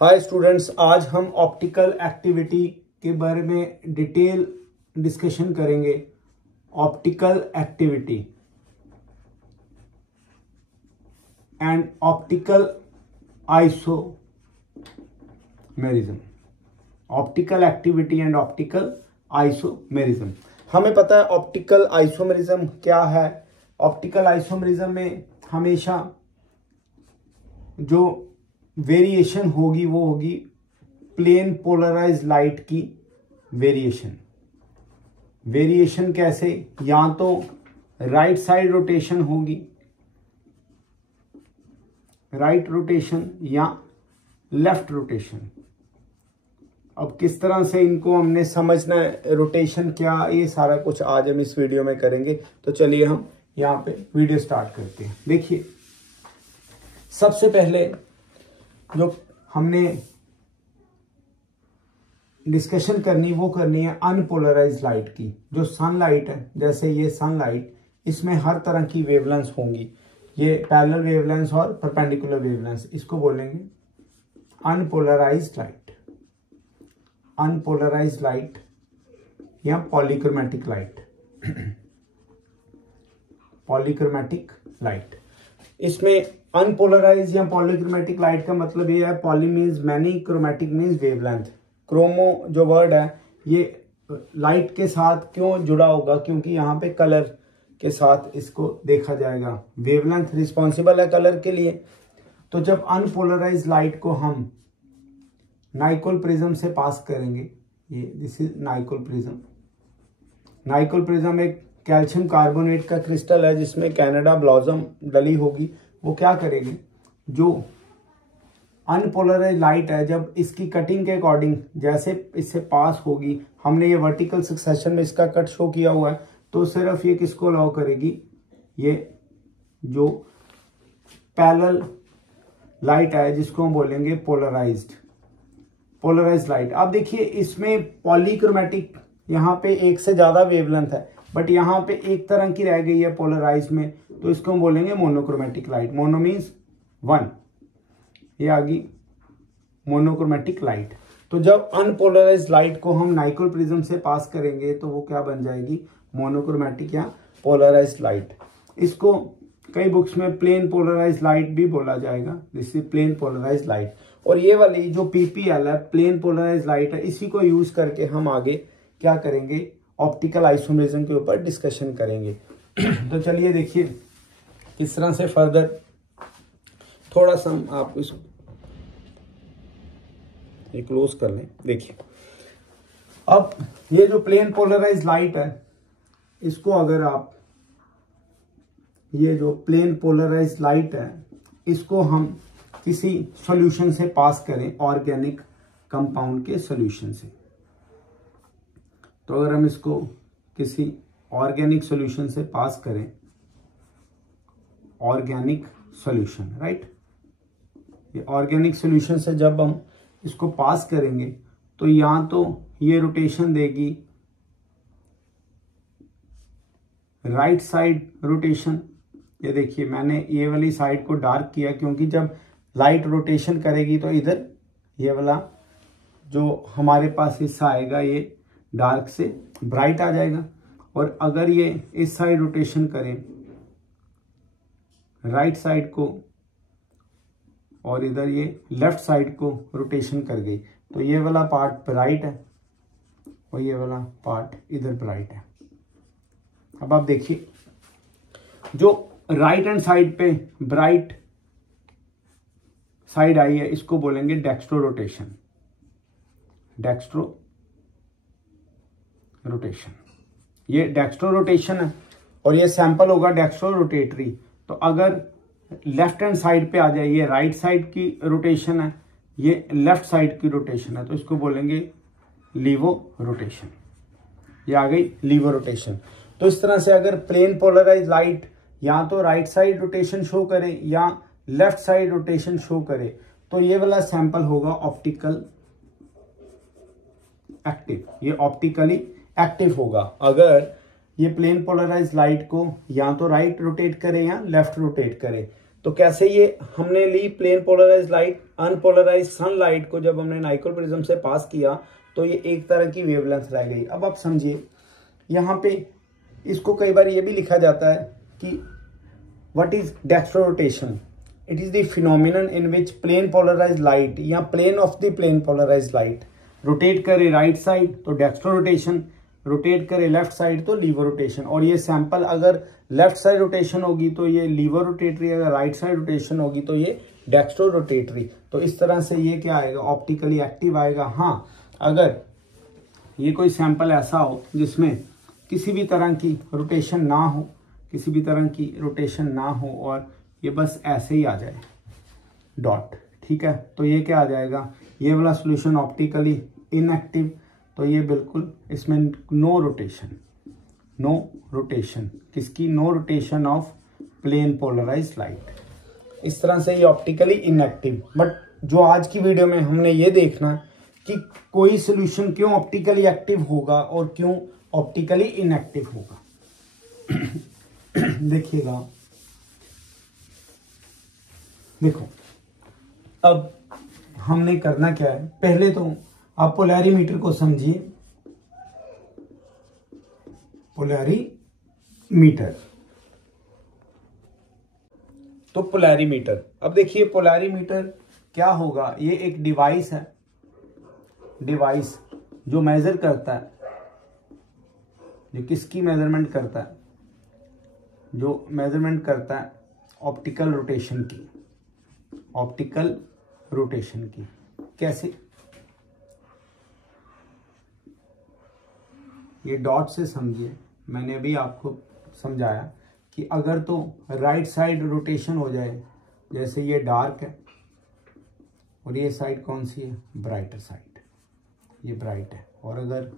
Hi students, आज हम optical activity के बारे में डिटेल डिस्कशन करेंगे। Optical activity and optical isomerism. Optical activity and optical isomerism. हमें पता है ऑप्टिकल आइसोमेरिज्म क्या है। ऑप्टिकल आइसोमेरिज्म में हमेशा जो वेरिएशन होगी वो होगी प्लेन पोलराइज लाइट की वेरिएशन। वेरिएशन कैसे? या तो राइट साइड रोटेशन होगी, राइट रोटेशन, या लेफ्ट रोटेशन। अब किस तरह से इनको हमने समझना है, रोटेशन क्या, ये सारा कुछ आज हम इस वीडियो में करेंगे। तो चलिए हम यहाँ पे वीडियो स्टार्ट करते हैं। देखिए, सबसे पहले जो हमने डिस्कशन करनी वो करनी है अनपोलराइज लाइट की। जो सनलाइट है, जैसे ये सनलाइट, इसमें हर तरह की वेवलेंथ होंगी। ये पैरेलल वेवलेंथ और परपेंडिकुलर वेवलेंथ, इसको बोलेंगे अनपोलराइज्ड लाइट। अनपोलराइज्ड लाइट या पॉलीक्रोमैटिक लाइट। पॉलीक्रोमैटिक लाइट, इसमें अनपोलराइज या पॉलीक्रोमैटिक लाइट का मतलब ये है, poly means many, chromatic means wavelength. Chromo जो वर्ड है ये लाइट के साथ क्यों जुड़ा होगा? क्योंकि यहाँ पे कलर के साथ इसको देखा जाएगा। वेवलेंथ रिस्पॉन्सिबल है कलर के लिए। तो जब अनपोलराइज लाइट को हम नाइकोल प्रिज्म से पास करेंगे, ये दिस इज नाइकोल प्रिज्म। नाइकोल प्रिज्म एक कैल्शियम कार्बोनेट का क्रिस्टल है जिसमें कैनेडा ब्लॉसम डली होगी। वो क्या करेगी, जो अनपोलराइज लाइट है, जब इसकी कटिंग के अकॉर्डिंग जैसे इससे पास होगी, हमने ये वर्टिकल सक्सेशन में इसका कट शो किया हुआ है, तो सिर्फ ये किसको अलाउ करेगी, ये जो पैरेलल लाइट है जिसको हम बोलेंगे पोलराइज्ड लाइट। अब देखिए, इसमें पॉलीक्रोमैटिक, यहाँ पे एक से ज्यादा वेवलेंथ है, बट यहाँ पे एक तरह की रह गई है पोलराइज में, तो इसको हम बोलेंगे monochromatic light. Mono means one, ये आ गई मोनोक्रोमैटिक लाइट। तो जब अनपोलराइज लाइट को हम नाइकोल प्रिज्म से पास करेंगे तो वो क्या बन जाएगी, मोनोक्रोमैटिक या पोलराइज लाइट। इसको कई बुक्स में प्लेन पोलराइज लाइट भी बोला जाएगा। This is plane polarise light. और ये वाली जो पीपीएल है, प्लेन पोलराइज लाइट है, इसी को यूज करके हम आगे क्या करेंगे, ऑप्टिकल आइसोमेरिज्म के ऊपर डिस्कशन करेंगे। तो चलिए देखिए किस तरह से फर्दर, थोड़ा सा आप इसको ये क्लोज कर लें। देखिए, अब ये जो प्लेन पोलराइज लाइट है, इसको अगर आप, ये जो प्लेन पोलराइज लाइट है, इसको हम किसी सॉल्यूशन से पास करें, ऑर्गेनिक कंपाउंड के सॉल्यूशन से, तो अगर हम इसको किसी ऑर्गेनिक सॉल्यूशन से पास करें, ऑर्गेनिक सॉल्यूशन, राइट, ये ऑर्गेनिक सॉल्यूशन से जब हम इसको पास करेंगे तो या तो ये रोटेशन देगी, राइट साइड रोटेशन। ये देखिए, मैंने ये वाली साइड को डार्क किया क्योंकि जब लाइट रोटेशन करेगी तो इधर ये वाला जो हमारे पास हिस्सा आएगा ये डार्क से ब्राइट आ जाएगा। और अगर ये इस साइड रोटेशन करें, राइट साइड को, और इधर ये लेफ्ट साइड को रोटेशन कर गई, तो ये वाला पार्ट ब्राइट है और ये वाला पार्ट इधर ब्राइट है। अब आप देखिए, जो राइट हैंड साइड पे ब्राइट साइड आई है, इसको बोलेंगे डेक्स्ट्रो रोटेशन। डेक्स्ट्रो रोटेशन, ये डेक्स्ट्रो रोटेशन है और ये सैंपल होगा डेक्स्ट्रो रोटेटरी। तो अगर लेफ्ट हैंड साइड पे आ जाए, ये राइट साइड की रोटेशन है, ये लेफ्ट साइड की रोटेशन है, तो इसको बोलेंगे लीवो रोटेशन। ये आ गई लीवो रोटेशन। तो इस तरह से अगर प्लेन पोलराइज लाइट या तो राइट साइड रोटेशन शो करे या लेफ्ट साइड रोटेशन शो करे, तो ये वाला सैंपल होगा ऑप्टिकल एक्टिव। ये ऑप्टिकली एक्टिव होगा अगर ये प्लेन पोलराइज लाइट को या तो राइट रोटेट करे या लेफ्ट रोटेट करे। तो कैसे ये हमने ली plane polarise light, unpolarise sunlight को जब हमने नाइक्रोल प्रिज्म से पास किया तो ये एक तरह की वेवलेंथ रह गई। अब आप समझिए यहाँ पे इसको कई बार ये भी लिखा जाता है कि what is dextro rotation, it is the phenomenon in which plane polarise light या plane of the plane polarise light rotate करे राइट साइड तो डेक्स्ट्रो रोटेशन, रोटेट करे लेफ्ट साइड तो लीवर रोटेशन। और ये सैंपल अगर लेफ्ट साइड रोटेशन होगी तो ये लीवर रोटेटरी, अगर राइट साइड रोटेशन होगी तो ये डेक्स्ट्रो रोटेटरी। तो इस तरह से ये क्या आएगा, ऑप्टिकली एक्टिव आएगा। हाँ, अगर ये कोई सैंपल ऐसा हो जिसमें किसी भी तरह की रोटेशन ना हो, किसी भी तरह की रोटेशन ना हो और ये बस ऐसे ही आ जाए डॉट, ठीक है, तो ये क्या आ जाएगा, ये वाला सॉल्यूशन ऑप्टिकली इनएक्टिव। तो ये बिल्कुल इसमें नो रोटेशन, नो रोटेशन किसकी, no rotation of plane polarise light. इस तरह से ये ऑप्टिकली इनएक्टिव। बट जो आज की वीडियो में हमने ये देखना कि कोई सॉल्यूशन क्यों ऑप्टिकली एक्टिव होगा और क्यों ऑप्टिकली इनएक्टिव होगा। देखिएगा, देखो अब हमने करना क्या है, पहले तो आप पोलैरीमीटर को समझिए। पोलैरीमीटर, तो पोलैरीमीटर, अब देखिए पोलैरीमीटर क्या होगा, ये एक डिवाइस है, डिवाइस जो मेजर करता है, जो किसकी मेजरमेंट करता है, जो मेजरमेंट करता है ऑप्टिकल रोटेशन की, ऑप्टिकल रोटेशन की। कैसे, ये डॉट से समझिए, मैंने अभी आपको समझाया कि अगर तो राइट साइड रोटेशन हो जाए, जैसे ये डार्क है और ये साइड कौन सी है, ब्राइटर साइड, ये ब्राइट है, और अगर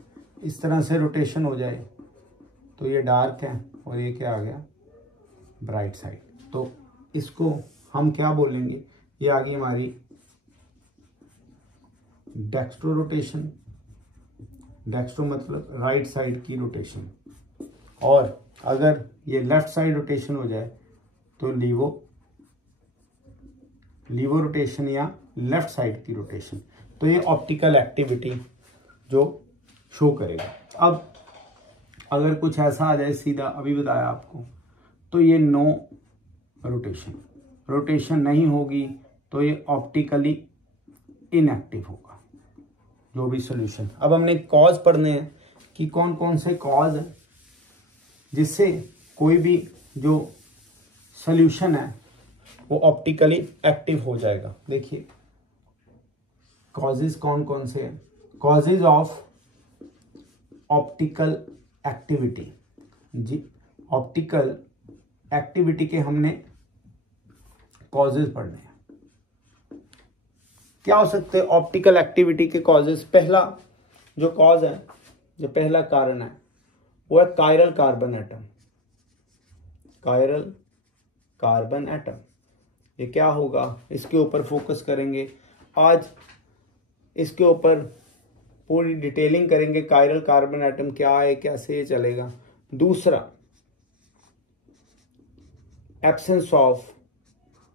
इस तरह से रोटेशन हो जाए तो ये डार्क है और ये क्या आ गया, ब्राइट साइड। तो इसको हम क्या बोलेंगे, ये आ गई हमारी डेक्स्ट्रो रोटेशन, डेक्स्ट्रो मतलब राइट साइड की रोटेशन, और अगर ये लेफ्ट साइड रोटेशन हो जाए तो लीवो रोटेशन या लेफ्ट साइड की रोटेशन। तो ये ऑप्टिकल एक्टिविटी जो शो करेगा। अब अगर कुछ ऐसा आ जाए सीधा, अभी बताया आपको, तो ये नो रोटेशन, रोटेशन नहीं होगी तो ये ऑप्टिकली इनएक्टिव होगा जो भी सॉल्यूशन। अब हमने कॉज पढ़ने हैं कि कौन कौन से कॉज हैं जिससे कोई भी जो सॉल्यूशन है वो ऑप्टिकली एक्टिव हो जाएगा। देखिए कॉजेज कौन कौन से हैं, कॉजेज ऑफ ऑप्टिकल एक्टिविटी जी, ऑप्टिकल एक्टिविटी के हमने कॉजेज पढ़ने हैं। क्या हो सकते हैं ऑप्टिकल एक्टिविटी के कॉजेज? पहला जो कॉज है, जो पहला कारण है वो है chiral carbon atom, chiral carbon atom. ये क्या होगा, इसके ऊपर फोकस करेंगे आज, इसके ऊपर पूरी डिटेलिंग करेंगे, कायरल कार्बन एटम क्या है, कैसे ये चलेगा। दूसरा, absence of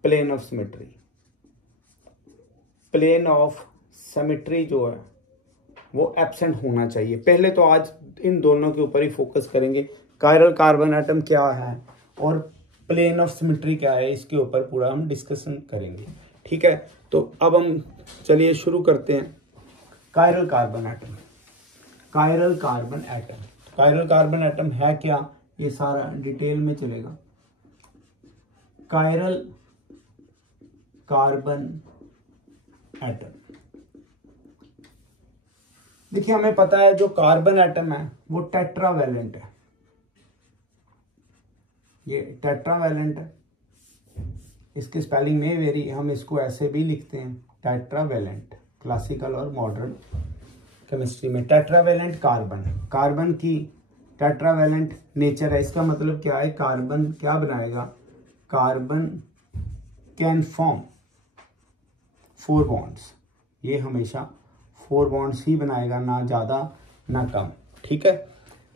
plane of symmetry, plane of symmetry जो है वो एब्सेंट होना चाहिए। पहले तो आज इन दोनों के ऊपर ही फोकस करेंगे, कायरल कार्बन एटम क्या है और प्लेन ऑफ सिमेट्री क्या है, इसके ऊपर पूरा हम डिस्कशन करेंगे, ठीक है। तो अब हम चलिए शुरू करते हैं। Chiral carbon atom, chiral carbon atom, chiral carbon atom है क्या, ये सारा डिटेल में चलेगा। कायरल कार्बन एटम, देखिए हमें पता है जो कार्बन एटम है वो टेट्रावैलेंट है, ये टेट्रावैलेंट है। इसके स्पेलिंग में वेरी, हम इसको ऐसे भी लिखते हैं टेट्रावैलेंट, क्लासिकल और मॉडर्न केमिस्ट्री में। टेट्रावैलेंट कार्बन, कार्बन की टेट्रावैलेंट नेचर है। इसका मतलब क्या है, कार्बन क्या बनाएगा, कार्बन कैन फॉर्म 4 बॉन्ड्स, ये हमेशा 4 बॉन्ड्स ही बनाएगा, ना ज्यादा ना कम, ठीक है।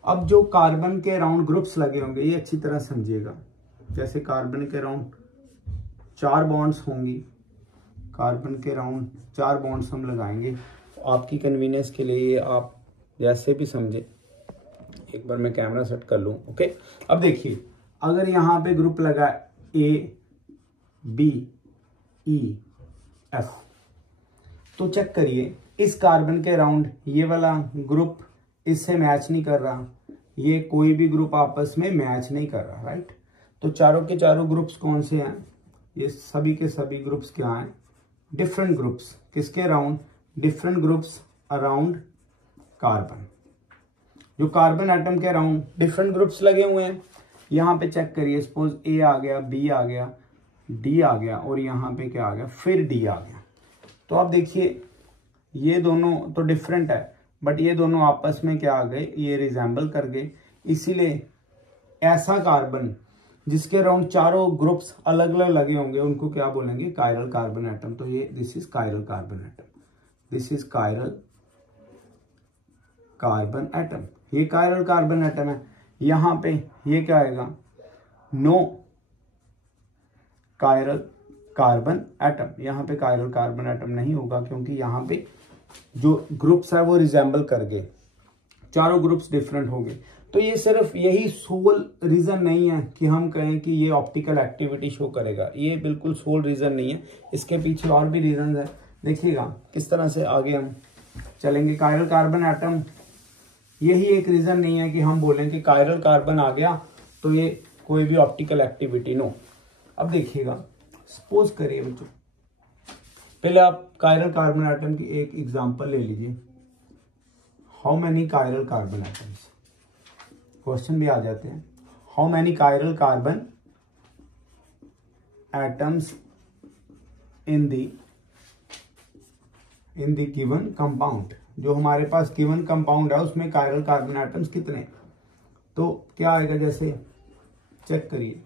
अब जो कार्बन के अराउंड ग्रुप्स लगे होंगे ये अच्छी तरह समझिएगा। जैसे कार्बन के अराउंड 4 बॉन्ड्स होंगी, कार्बन के अराउंड 4 बॉन्ड्स हम लगाएंगे। आपकी कन्वीनियंस के लिए ये आप जैसे भी समझे, एक बार मैं कैमरा सेट कर लूँ। ओके, अब देखिए अगर यहाँ पे ग्रुप लगा A B E F, तो चेक करिए इस कार्बन के अराउंड ये वाला ग्रुप इससे मैच नहीं कर रहा, ये कोई भी ग्रुप आपस में मैच नहीं कर रहा, राइट। तो चारों के चारों ग्रुप्स कौन से हैं, ये सभी के सभी ग्रुप्स क्या हैं, डिफरेंट ग्रुप्स। किसके around, different groups around carbon. जो कार्बन एटम के अराउंड डिफरेंट ग्रुप्स लगे हुए हैं, यहाँ पे चेक करिए, सपोज A आ गया, B आ गया, D आ गया और यहाँ पे क्या आ गया, फिर D आ गया। तो आप देखिए ये दोनों तो डिफरेंट है, बट ये दोनों आपस में क्या आ गए, ये रिजेंबल कर गए। इसीलिए ऐसा कार्बन जिसके अराउंड चारों ग्रुप्स अलग अलग लगे होंगे उनको क्या बोलेंगे, कायरल कार्बन एटम। तो ये this is chiral carbon atom, this is chiral carbon atom, ये कायरल कार्बन एटम है। यहां पे ये क्या आएगा, नो कायरल कार्बन एटम। यहाँ पे कायरल कार्बन एटम नहीं होगा क्योंकि यहाँ पे जो ग्रुप्स है वो रिजेंबल कर गए, चारों ग्रुप्स डिफरेंट हो गए। तो ये सिर्फ यही सोल रीजन नहीं है कि हम कहें कि ये ऑप्टिकल एक्टिविटी शो करेगा, ये बिल्कुल सोल रीजन नहीं है, इसके पीछे और भी रीजन है। देखिएगा किस तरह से आगे हम चलेंगे। कायरल कार्बन एटम यही एक रीजन नहीं है कि हम बोलें कि कायरल कार्बन आ गया तो ये कोई भी ऑप्टिकल एक्टिविटी नो। अब देखिएगा, सपोज करिए बच्चों, पहले आप कायरल कार्बन एटम की एक एग्जांपल ले लीजिए, how many chiral carbon atoms, question भी आ जाते हैं, how many chiral carbon atoms in the given compound. जो हमारे पास गिवन कंपाउंड है उसमें कायरल कार्बन एटम्स कितने, तो क्या आएगा, जैसे चेक करिए,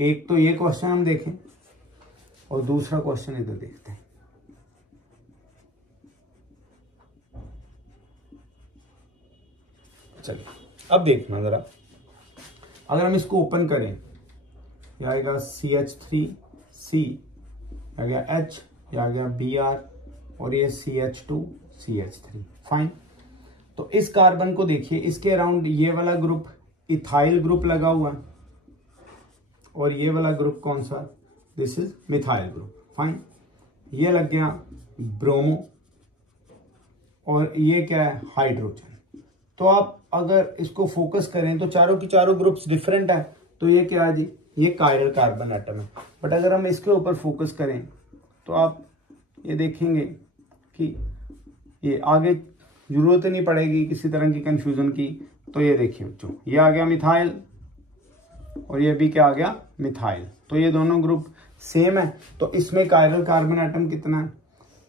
एक तो ये क्वेश्चन हम देखें और दूसरा क्वेश्चन इधर देखते हैं। चलिए अब देखना जरा, अगर हम इसको ओपन करें, ये आएगा CH3C, आ गया H, ये आ गया Br और ये CH2CH3, फाइन। तो इस कार्बन को देखिए, इसके अराउंड ये वाला ग्रुप इथाइल ग्रुप लगा हुआ है और ये वाला ग्रुप कौन सा, this is methyl group, fine. ये लग गया ब्रोमो और ये क्या है, हाइड्रोजन। तो आप अगर इसको फोकस करें तो चारों की चारों ग्रुप्स डिफरेंट है, तो ये क्या है जी, ये कायरल कार्बन एटम है। बट अगर हम इसके ऊपर फोकस करें तो आप ये देखेंगे कि ये आगे जरूरत नहीं पड़ेगी किसी तरह की कंफ्यूजन की। तो ये देखिए बच्चों, ये आ गया मिथाइल और ये भी क्या आ गया, मिथाइल। तो ये दोनों ग्रुप सेम है, तो इसमें कायरल कार्बन एटम कितना है।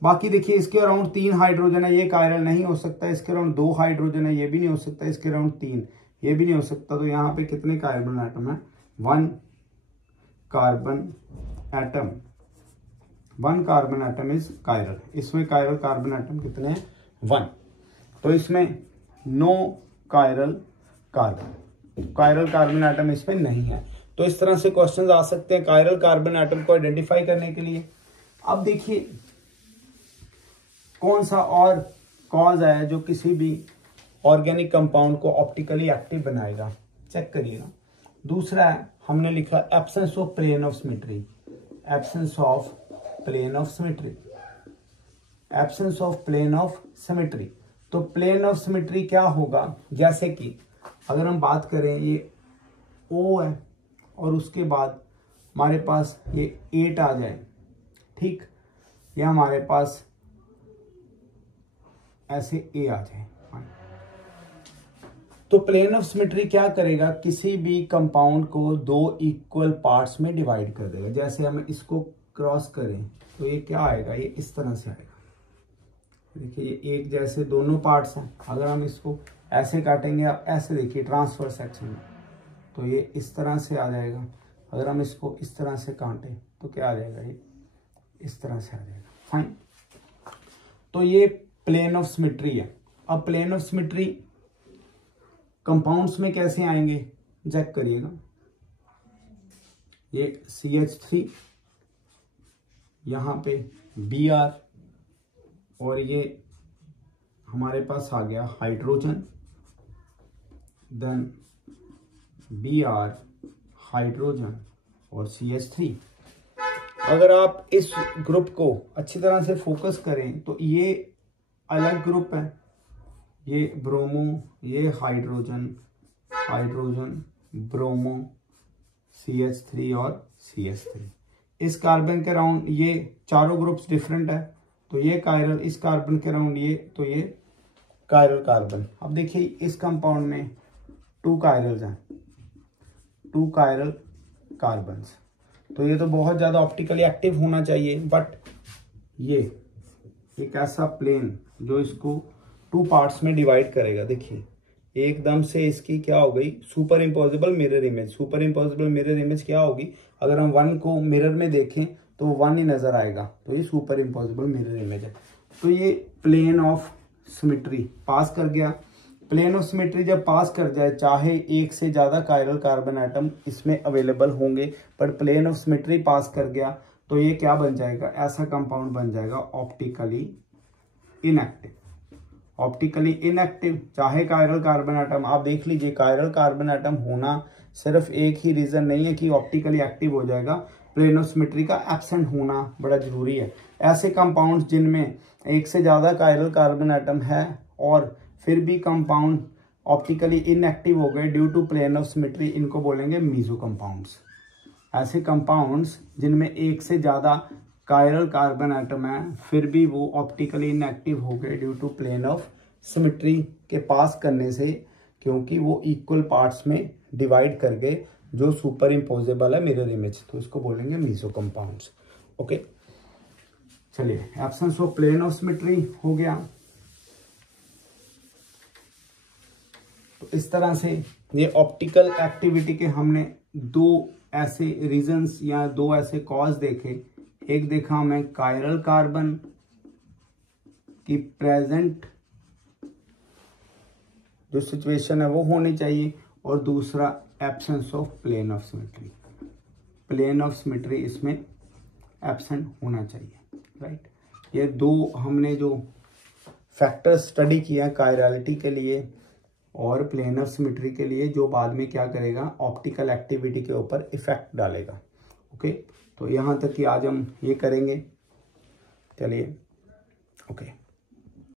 बाकी देखिए इसके अराउंड 3 हाइड्रोजन है, ये कायरल नहीं हो सकता। इसके अराउंड 2 हाइड्रोजन है, ये भी नहीं हो सकता। इसके अराउंड 3, ये भी नहीं हो सकता। तो यहाँ पे कितने कार्बन एटम है, 1 carbon atom, 1 carbon atom is chiral. इसमें कायरल कार्बन एटम कितने हैं, 1। तो इसमें no chiral carbon, chiral carbon atom इसमें नहीं है। तो इस तरह से क्वेश्चंस आ सकते हैं कायरल कार्बन एटम को आइडेंटिफाई करने के लिए। अब देखिए कौन सा और कॉज है जो किसी भी ऑर्गेनिक कंपाउंड को ऑप्टिकली एक्टिव बनाएगा, चेक करिएगा। दूसरा है, हमने लिखा absence of plane of symmetry, absence of plane of symmetry, absence of plane of symmetry. तो प्लेन ऑफ सिमेट्री क्या होगा, जैसे कि अगर हम बात करें ये O है और उसके बाद हमारे पास ये 8 आ जाए, ठीक, या हमारे पास ऐसे A आ जाए, तो प्लेन ऑफ सिमेट्री क्या करेगा, किसी भी कंपाउंड को 2 इक्वल पार्ट्स में डिवाइड कर देगा। जैसे हम इसको क्रॉस करें तो ये क्या आएगा, ये इस तरह से आएगा। देखिए ये एक जैसे दोनों पार्ट्स हैं, अगर हम इसको ऐसे काटेंगे, आप ऐसे देखिए ट्रांसफर सेक्शन में, तो ये इस तरह से आ जाएगा। अगर हम इसको इस तरह से काटें तो क्या आ जाएगा, ये इस तरह से आ जाएगा, फाइन। तो ये प्लेन ऑफ सिमेट्री है। अब प्लेन ऑफ सिमेट्री कंपाउंड्स में कैसे आएंगे, चेक करिएगा, ये CH3, यहाँ पे Br, और ये हमारे पास आ गया हाइड्रोजन, देन Br, हाइड्रोजन और CH3। अगर आप इस ग्रुप को अच्छी तरह से फोकस करें तो ये अलग ग्रुप है, ये ब्रोमो, ये हाइड्रोजन, हाइड्रोजन, ब्रोमो, CH3 और CH3। इस कार्बन के राउंड ये चारों ग्रुप्स डिफरेंट है, तो ये कायरल, इस कार्बन के राउंड ये, तो ये कायरल कार्बन। अब देखिए इस कंपाउंड में 2 कायरल्स हैं, 2 कायरल कार्बन्स, तो ये तो बहुत ज़्यादा ऑप्टिकली एक्टिव होना चाहिए, बट ये एक ऐसा प्लेन जो इसको 2 पार्ट्स में डिवाइड करेगा। देखिए एकदम से इसकी क्या हो गई, super imposable mirror image. Super imposable mirror image क्या होगी, अगर हम 1 को मिरर में देखें तो 1 ही नजर आएगा, तो ये सुपर इम्पोजिबल मिरर इमेज है। तो ये प्लेन ऑफ सिमेट्री पास कर गया। प्लेन ऑफ सिमेट्री जब पास कर जाए, चाहे एक से ज्यादा कायरल कार्बन एटम इसमें अवेलेबल होंगे, पर प्लेन ऑफ सिमेट्री पास कर गया तो ये क्या बन जाएगा, ऐसा कंपाउंड बन जाएगा ऑप्टिकली इनएक्टिव। ऑप्टिकली इनएक्टिव, चाहे कायरल कार्बन एटम, आप देख लीजिए कायरल कार्बन एटम होना सिर्फ एक ही रीजन नहीं है कि ऑप्टिकली एक्टिव हो जाएगा, प्लेन ऑफ सिमेट्री का एब्सेंट होना बड़ा जरूरी है। ऐसे कंपाउंड्स जिनमें एक से ज्यादा कायरल कार्बन एटम है और फिर भी कंपाउंड ऑप्टिकली इनएक्टिव हो गए due to plane of symmetry, इनको बोलेंगे मीजो कंपाउंड्स। ऐसे कंपाउंड्स जिनमें एक से ज्यादा कायरल कार्बन एटम है फिर भी वो ऑप्टिकली इनएक्टिव हो गए due to plane of symmetry के पास करने से, क्योंकि वो इक्वल पार्ट्स में डिवाइड कर गए जो सुपर इम्पोजेबल है मिरर इमेज, तो इसको बोलेंगे मीजो कंपाउंड्स। ओके, चलिए absence of plane of symmetry हो गया। तो इस तरह से ये ऑप्टिकल एक्टिविटी के हमने 2 ऐसे रीजंस या 2 ऐसे कॉज देखे। एक देखा हमें कायरल कार्बन की प्रेजेंट जो सिचुएशन है वो होनी चाहिए, और दूसरा absence of plane of symmetry. Plane of symmetry इसमें एब्सेंट होना चाहिए, राइट। ये 2 हमने जो फैक्टर्स स्टडी किया कायरलिटी के लिए और प्लेन ऑफ सिमेट्री के लिए, जो बाद में क्या करेगा, ऑप्टिकल एक्टिविटी के ऊपर इफेक्ट डालेगा। ओके, तो यहाँ तक कि आज हम ये करेंगे। चलिए, ओके।